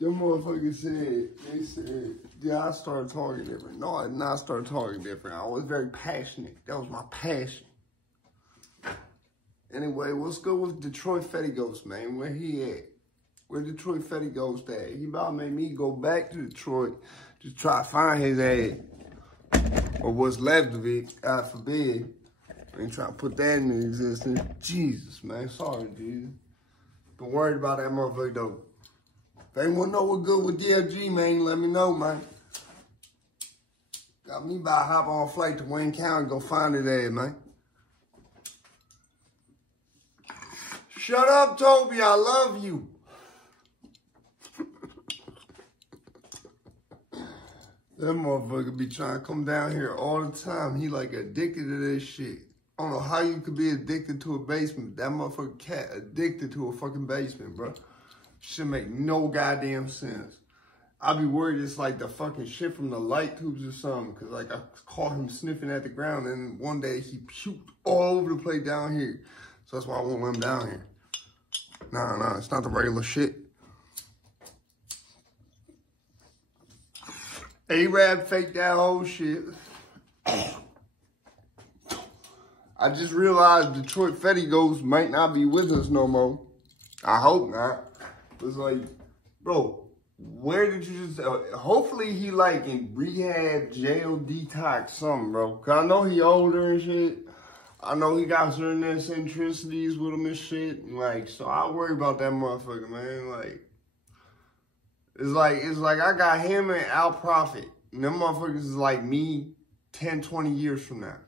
Them motherfuckers said, yeah, I started talking different. No, I did not start talking different. I was very passionate. That was my passion. Anyway, what's good with Detroit Fetty Ghost, man? Where he at? Where Detroit Fetty Ghost at? He about to make me go back to Detroit to try to find his ass. Or what's left of it, God forbid. I ain't trying to put that into existence. Jesus, man. Sorry, Jesus. Been worried about that motherfucker, though. If anyone know what good with DFG, man, let me know, man. Got me about to hop on a flight to Wayne County and go find it there, man. Shut up, Toby. I love you. That motherfucker be trying to come down here all the time. He like addicted to this shit. I don't know how you could be addicted to a basement. That motherfucker cat addicted to a fucking basement, bro. Shit make no goddamn sense. I be worried it's like the fucking shit from the light tubes or something. Cause like I caught him sniffing at the ground and one day he puked all over the place down here. So that's why I won't let him down here. Nah, it's not the regular shit. A-Rab faked that whole shit. I just realized Detroit Fetty Ghost might not be with us no more. I hope not. It's like, bro, where did you just... hopefully he like in rehab, jail, detox, something, bro. Cause I know he older and shit. I know he got certain eccentricities with him and shit. Like, so I worry about that motherfucker, man. Like, it's like I got him and Al Prophet. And them motherfuckers is like me 10, 20 years from now.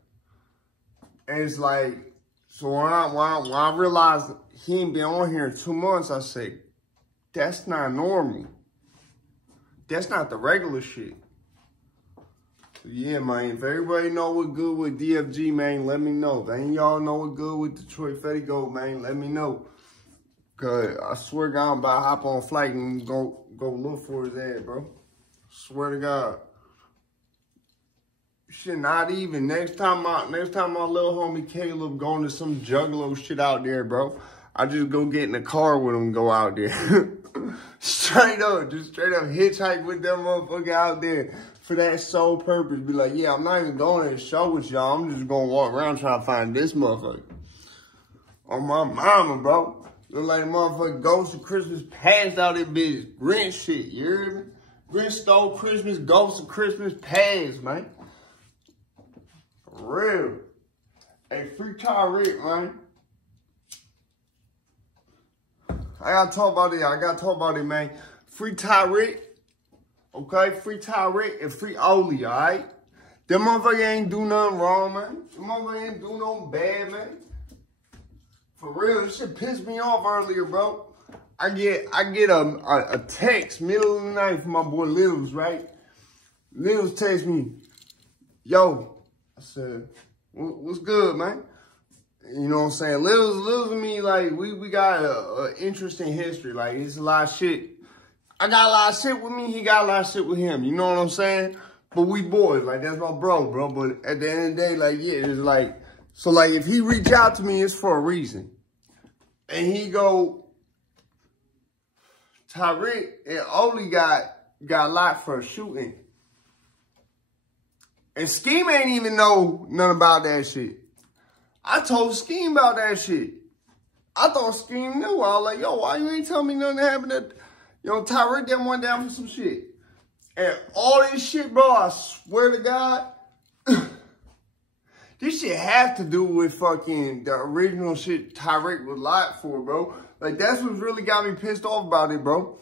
And it's like, so when I realized he ain't been on here in 2 months, I say, that's not normal. That's not the regular shit. So yeah, man, if everybody know what good with DFG, man, let me know. If any y'all know what good with Detroit Fetty Ghost, man, let me know. Cause I swear to God, I'm about to hop on a flight and go look for his ass, bro. Swear to God. Shit, not even. Next time my little homie Caleb going to some juggalo shit out there, bro, I just go get in the car with him and go out there. Straight up hitchhike with that motherfucker out there for that sole purpose. Be like, yeah, I'm not even going to the show with y'all. I'm just going to walk around trying to find this motherfucker. On my mama, bro. Look like a motherfucker Ghost of Christmas Past out that bitch. Grinch shit, you hear me? Grinch stole Christmas, Ghost of Christmas Past, man. For real. Hey, free Tyreek, man. I gotta talk about it, man. Free Tyreek. Okay? Free Tyreek and free Oli, alright? Them motherfucker ain't do nothing wrong, man. Them motherfucker ain't do nothing bad, man. For real, this shit pissed me off earlier, bro. I get a text middle of the night from my boy Littles, right? Littles text me, yo. I said, what's good, man? You know what I'm saying? Littles and me, like, we got a interesting history. Like, it's a lot of shit. I got a lot of shit with me. He got a lot of shit with him. You know what I'm saying? But we boys. Like, that's my bro. But at the end of the day, like, yeah, it's like... So, like, if he reach out to me, it's for a reason. And he go, Tyreek and Oli got locked for a shooting. And Scheme ain't even know nothing about that shit. I told Scheme about that shit. I thought Scheme knew. I was like, yo, why you ain't tell me nothing happened to, Tyreek that went down for some shit. And all this shit, bro, I swear to God, this shit has to do with fucking the original shit Tyreek was locked for, bro. Like, that's what really got me pissed off about it, bro.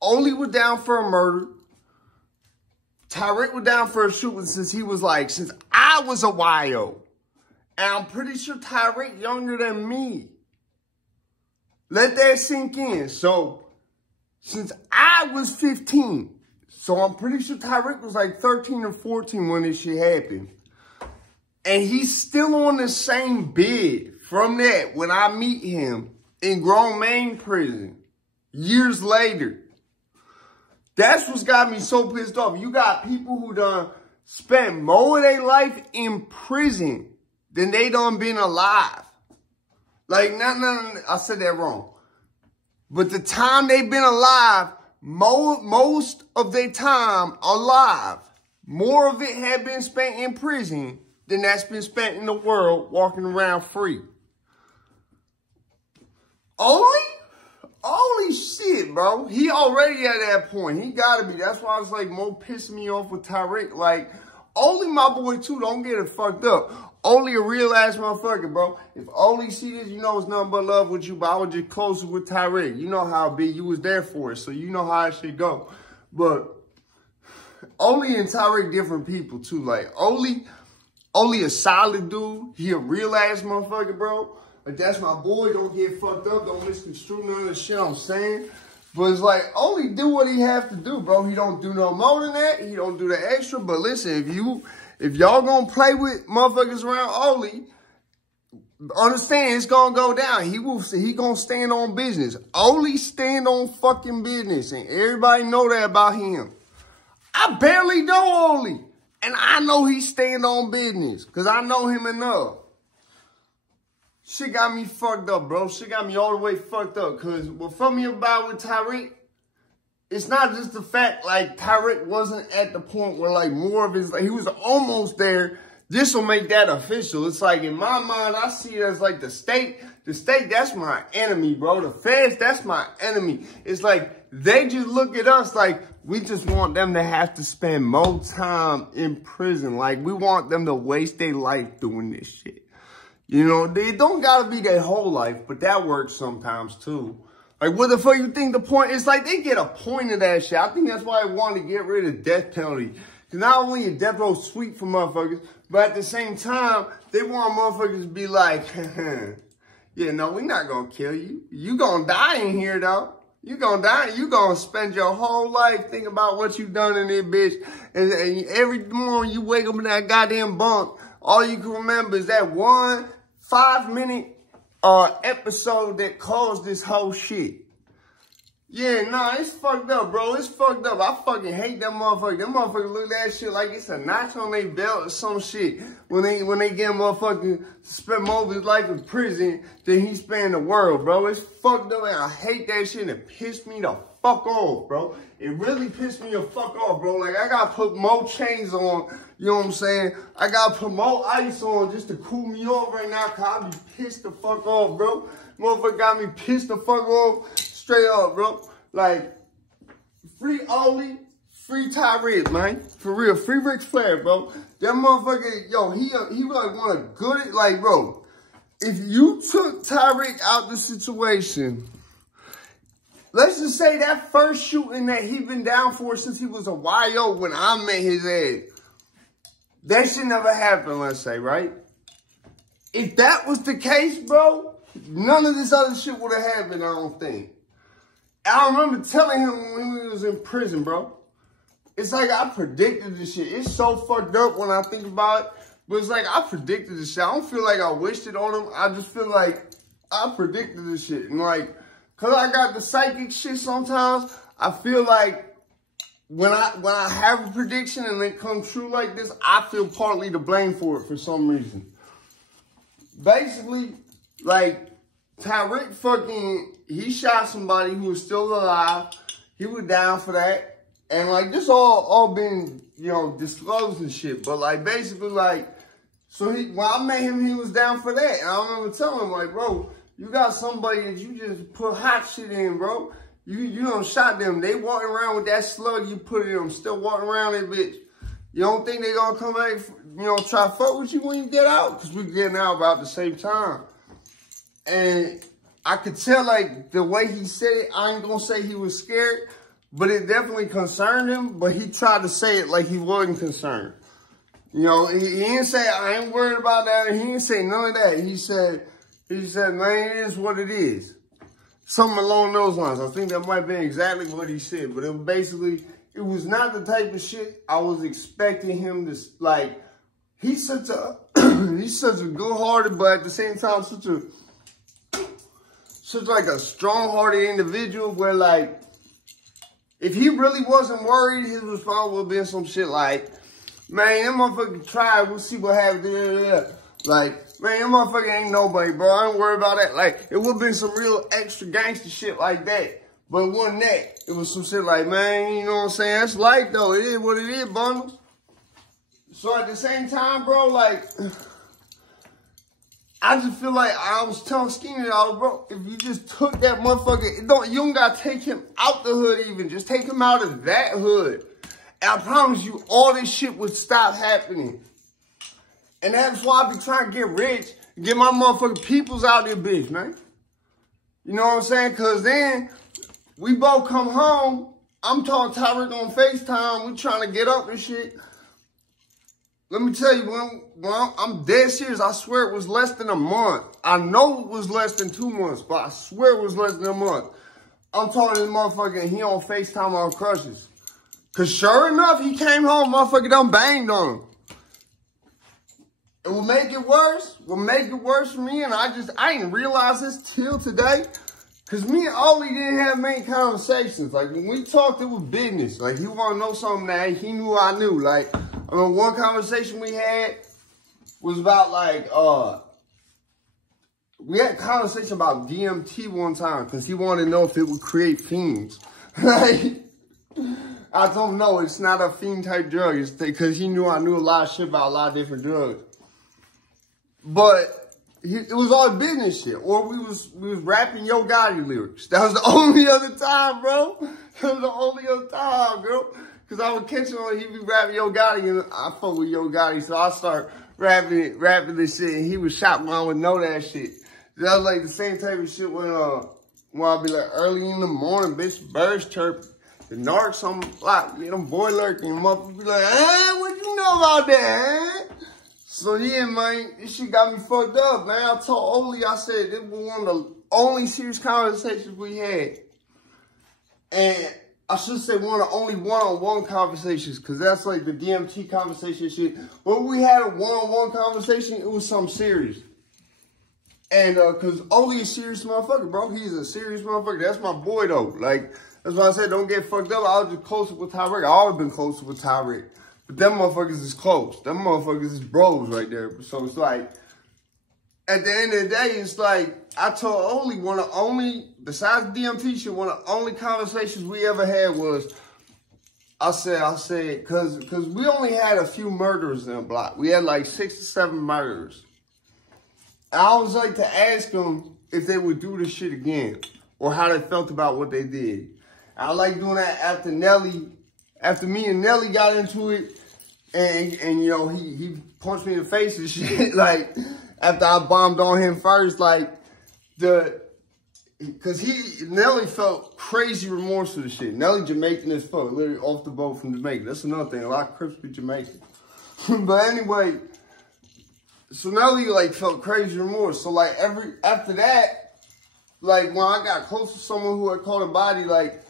Oli was down for a murder. Tyreek was down for a shooting since I was a YO. And I'm pretty sure Tyreek younger than me. Let that sink in. So, since I was 15, so I'm pretty sure Tyreek was like 13 or 14 when this shit happened. And he's still on the same bed from that when I meet him in Grown Main prison years later. That's what's got me so pissed off. You got people who done spent more of their life in prison than they done been alive. Like, no, I said that wrong. But the time they've been alive most of their time alive, more of it had been spent in prison than that's been spent in the world walking around free. Holy shit, bro. He already at that point. He gotta be. That's why it's like more pissing me off with Tariq. Like, Oli my boy too, don't get it fucked up. Oli a real ass motherfucker, bro. If Oli see this, you know it's nothing but love with you, but I was just closer with Tariq. You know how it be. You was there for it, so you know how it should go. But Oli and Tariq different people too. Like, Oli a solid dude. He a real ass motherfucker, bro. Like, that's my boy. Don't get fucked up. Don't misconstrue none of the shit I'm saying. But it's like, Oli do what he have to do, bro. He don't do no more than that. He don't do the extra. But listen, if y'all gonna play with motherfuckers around Oli, understand it's gonna go down. He gonna stand on business. Oli stand on fucking business. And everybody know that about him. I barely know Oli. And I know he stand on business. Because I know him enough. Shit got me fucked up, bro. Shit got me all the way fucked up. Because what fucked me about with Tariq, it's not just the fact, like, Tariq wasn't at the point where, like, more of his, like, he was almost there. This will make that official. It's like, in my mind, I see it as, like, the state, that's my enemy, bro. The feds, that's my enemy. It's like, they just look at us like, we just want them to have to spend more time in prison. Like, we want them to waste their life doing this shit. You know, they don't gotta be their whole life, but that works sometimes too. Like, what the fuck you think the point is? Like, they get a point of that shit. I think that's why I want to get rid of death penalty. Because not only is death row sweet for motherfuckers, but at the same time, they want motherfuckers to be like, yeah, no, we're not gonna kill you. You gonna die in here, though. You gonna die. You gonna spend your whole life thinking about what you done in this bitch. And every morning you wake up in that goddamn bunk, all you can remember is that 1 5-minute episode that caused this whole shit. Yeah, nah, it's fucked up, bro. It's fucked up. I fucking hate that motherfucker. Them motherfuckers look at that shit like it's a notch on their belt or some shit. When they get a motherfucker to spend more of his life in prison than he spent in the world, bro. It's fucked up, and I hate that shit, and it pissed me the fuck off, bro. It really pissed me the fuck off, bro. Like, I gotta put more chains on, you know what I'm saying? I gotta put more ice on just to cool me off right now, cause I be pissed the fuck off, bro. Motherfucker got me pissed the fuck off. Straight up, bro. Like, free Oli, free Tariq, man. For real, free Ric Flair, bro. That motherfucker, yo, he like one of good, like, bro. If you took Tariq out the situation, let's just say that first shooting that he been down for since he was a YO when I met his ass, that shit never happened, let's say, right? If that was the case, bro, none of this other shit would have happened, I don't think. I remember telling him when he was in prison, bro. It's like I predicted this shit. It's so fucked up when I think about it. But it's like I predicted this shit. I don't feel like I wished it on him. I just feel like I predicted this shit. And like, cause I got the psychic shit sometimes, I feel like when I have a prediction and it comes true like this, I feel partly to blame for it for some reason. Basically, like, Tariq fucking, he shot somebody who was still alive. He was down for that. And like, this all been, you know, disclosed and shit. But like, basically like, so when I met him, he was down for that. And I remember telling him like, bro, you got somebody that you just put hot shit in, bro. You done shot them. They walking around with that slug you put in them, still walking around that bitch. You don't think they gonna come back, you know, try to fuck with you when you get out? Because we getting out about the same time. And I could tell, like, the way he said it, I ain't gonna say he was scared, but it definitely concerned him, but he tried to say it like he wasn't concerned. You know, he didn't say, I ain't worried about that. He didn't say none of that. He said, man, it is what it is. Something along those lines. I think that might be exactly what he said, but it was basically, it was not the type of shit I was expecting him to, like, he's such a good-hearted, but at the same time, such like a strong-hearted individual where, like, if he really wasn't worried, his response would have been some shit like, man, that motherfucker tried, we'll see what happens. Like, man, that motherfucker ain't nobody, bro. I don't worry about that. Like, it would have been some real extra gangster shit like that. But it wasn't that. It was some shit like, man, you know what I'm saying? That's life, though. It is what it is, bundles. So at the same time, bro, like, I just feel like I was telling Skinny, bro, if you just took that motherfucker, you don't got to take him out the hood even. Just take him out of that hood. And I promise you, all this shit would stop happening. And that's why I be trying to get rich, get my motherfucking peoples out there, bitch, man. You know what I'm saying? Because then we both come home. I'm talking Tyreek on FaceTime. We trying to get up and shit. Let me tell you, when I'm dead serious, I swear it was less than a month. I know it was less than 2 months, but I swear it was less than a month. I'm talking to this motherfucker, and he on FaceTime on crushes. Because sure enough, he came home, motherfucker done banged on him. It will make it worse. Will make it worse for me, and I didn't realize this till today. Because me and Oli didn't have many conversations. Like, when we talked, it was business. Like, he want to know something that he knew I knew. Like, I mean, one conversation we had was about, like, we had a conversation about DMT one time. Because he wanted to know if it would create fiends. Like, I told him, no, it's not a fiend type drug. It's because he knew I knew a lot of shit about a lot of different drugs. But it was all business shit. Or we was rapping Yo Gotti lyrics. That was the only other time, bro. That was the only other time, bro. Because I would catch him on, he be rapping Yo Gotti, and I fuck with Yo Gotti. So I start rapping this shit, and he was shocked when I would know that shit. That was like the same type of shit when I'd be like early in the morning, bitch, birds chirping. The narcs on the block, yeah, them boy lurking, motherfuckers be like, what you know about that, So yeah, man, this shit got me fucked up, man. I told Oli, I said, this was one of the only serious conversations we had. And I should say one of the only one-on-one conversations, because that's like the DMT conversation shit. When we had a one-on-one conversation, it was something serious. And because Oli is a serious motherfucker, bro. He's a serious motherfucker. That's my boy, though. Like, that's why I said don't get fucked up. I was just closer with Tyreek. I always been closer with Tyreek. But them motherfuckers is close. Them motherfuckers is bros right there. So it's like, at the end of the day, it's like, I told Oli, one of the only, besides DMT shit, one of the only conversations we ever had was, I said, because we only had a few murderers in the block. We had like 6 to 7 murderers. And I always like to ask them if they would do this shit again or how they felt about what they did. I like doing that after me and Nelly got into it, and you know, he punched me in the face and shit, like, after I bombed on him first, like, because Nelly felt crazy remorse for the shit. Nelly Jamaican as fuck, literally off the boat from Jamaica. That's another thing, a lot of Crips be Jamaican. But anyway, so Nelly, like, felt crazy remorse. So, like, after that, like, when I got close to someone who had caught a body, like,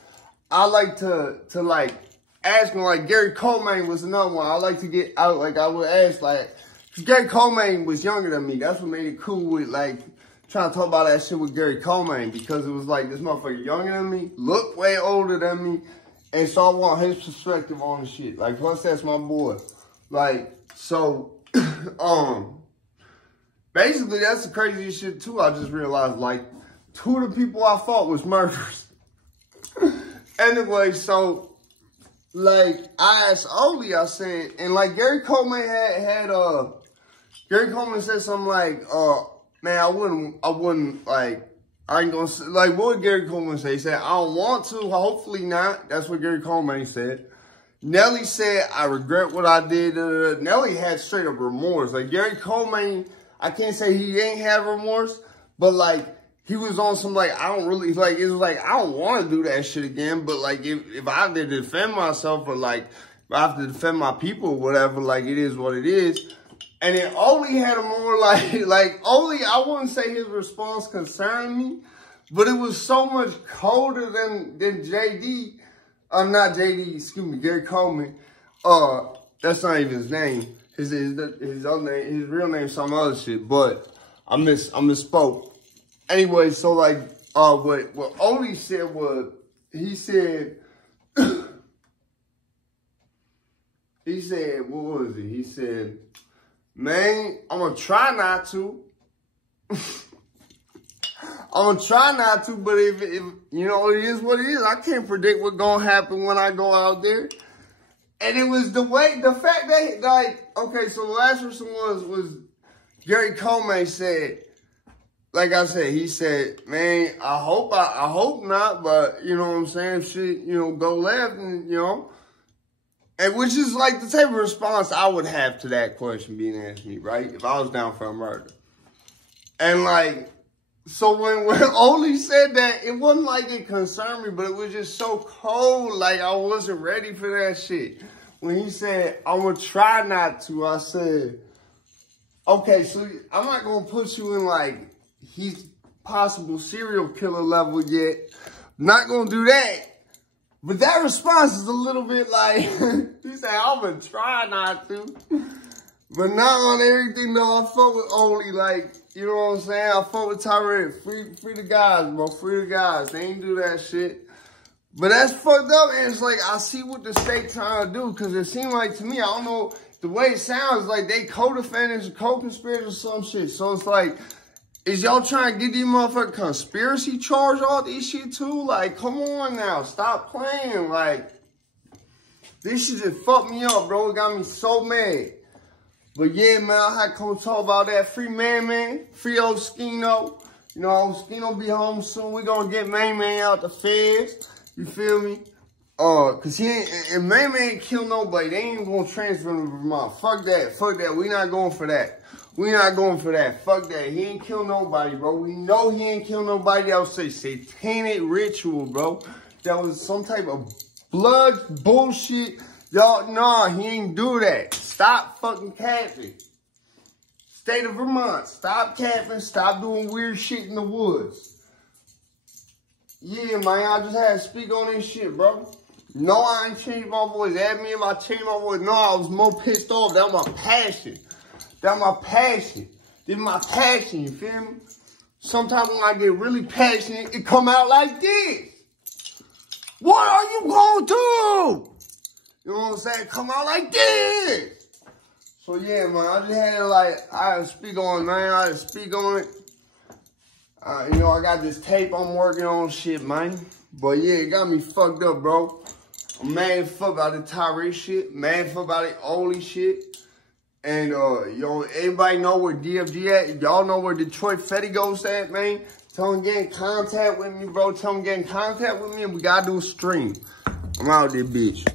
I like to like, ask him, like, Gary Coleman was another one. I like to get out, like, I would ask, like, because Gary Coleman was younger than me. That's what made it cool with, like, trying to talk about that shit with Gary Coleman, because it was like, this motherfucker younger than me, looked way older than me, and so I want his perspective on the shit. Like, plus, that's my boy. Like, so, basically, that's the craziest shit, too. I just realized, like, 2 of the people I fought was murderers. Anyway, so, like, I asked Oli, I said, and, like, Gary Coleman Gary Coleman said something like, man, I wouldn't, like, I ain't gonna say, like, what would Gary Coleman say? He said, I don't want to, hopefully not. That's what Gary Coleman said. Nelly said, I regret what I did. Nelly had straight up remorse. Like, Gary Coleman, I can't say he ain't have remorse, but, like, he was on some, like, I don't really, like, it was like, I don't want to do that shit again, but, like, if I have to defend myself, or, like, if I have to defend my people or whatever, like, it is what it is. And then Oli had a more, like, Oli, I wouldn't say his response concerned me, but it was so much colder than JD, not JD, excuse me, Gary Coleman. That's not even his name. His other name, his real name is some other shit, but I misspoke. Anyway, so, like, what Oli said was, he said, what was it? He said, man, I'm going to try not to. I'm gonna try not to, but if you know, it is what it is. I can't predict what's gonna happen when I go out there. And it was the fact that, like, okay, so the last person was Gary Coleman said, like I said, he said, man, I hope not, but you know what I'm saying, if shit, you know, go left, and you know, and which is like the type of response I would have to that question being asked me, right? If I was down for a murder. And like, so when Oli said that, it wasn't like it concerned me, but it was just so cold, like I wasn't ready for that shit. When he said, I'm gonna try not to, I said, okay, so I'm not gonna put you in like he's possible serial killer level yet. Not gonna do that. But that response is a little bit like, he said, I'm gonna try not to. But not on everything though, I fuck with Oli, like, you know what I'm saying? I fuck with Tyrek. Free the guys, bro. Free the guys. They ain't do that shit. But that's fucked up, and it's like, I see what the state trying to do, because it seemed like to me, I don't know, the way it sounds like they co-defendants or co-conspirators or some shit. So it's like, is y'all trying to get these motherfucking conspiracy charge all this shit too? Like, come on now. Stop playing. Like, this shit just fucked me up, bro. It got me so mad. But yeah, man, I had to come talk about that. Free Man. Free old Skino. You know, old Skino be home soon. We gonna get Man out the feds. You feel me? Cause he ain't, and Man ain't kill nobody. They ain't even gonna transfer him to Vermont. Fuck that. Fuck that. We not going for that. We not going for that. Fuck that. He ain't kill nobody, bro. We know he ain't kill nobody. That was a satanic ritual, bro. That was some type of blood bullshit. Y'all, nah, he ain't do that. Stop fucking capping. State of Vermont, stop capping. Stop doing weird shit in the woods. Yeah, man, I just had to speak on this shit, bro. No, I ain't changed my voice. Add me if I changed my voice. No, I was more pissed off. That was my passion. That's my passion. This is my passion, you feel me? Sometimes when I get really passionate, it come out like this. What are you gonna do? You know what I'm saying? Come out like this. So yeah, man, I just had to I had to speak on it, man. I had to speak on it. You know, I got this tape I'm working on, shit, man. But yeah, it got me fucked up, bro. I'm mad fuck about the Tyrek shit. Mad fuck about the Oli shit. And, yo, everybody know where DFG at. Y'all know where Detroit Fetty Ghost at, man. Tell them get in contact with me, bro. Tell them get in contact with me, and we gotta do a stream. I'm out there, bitch.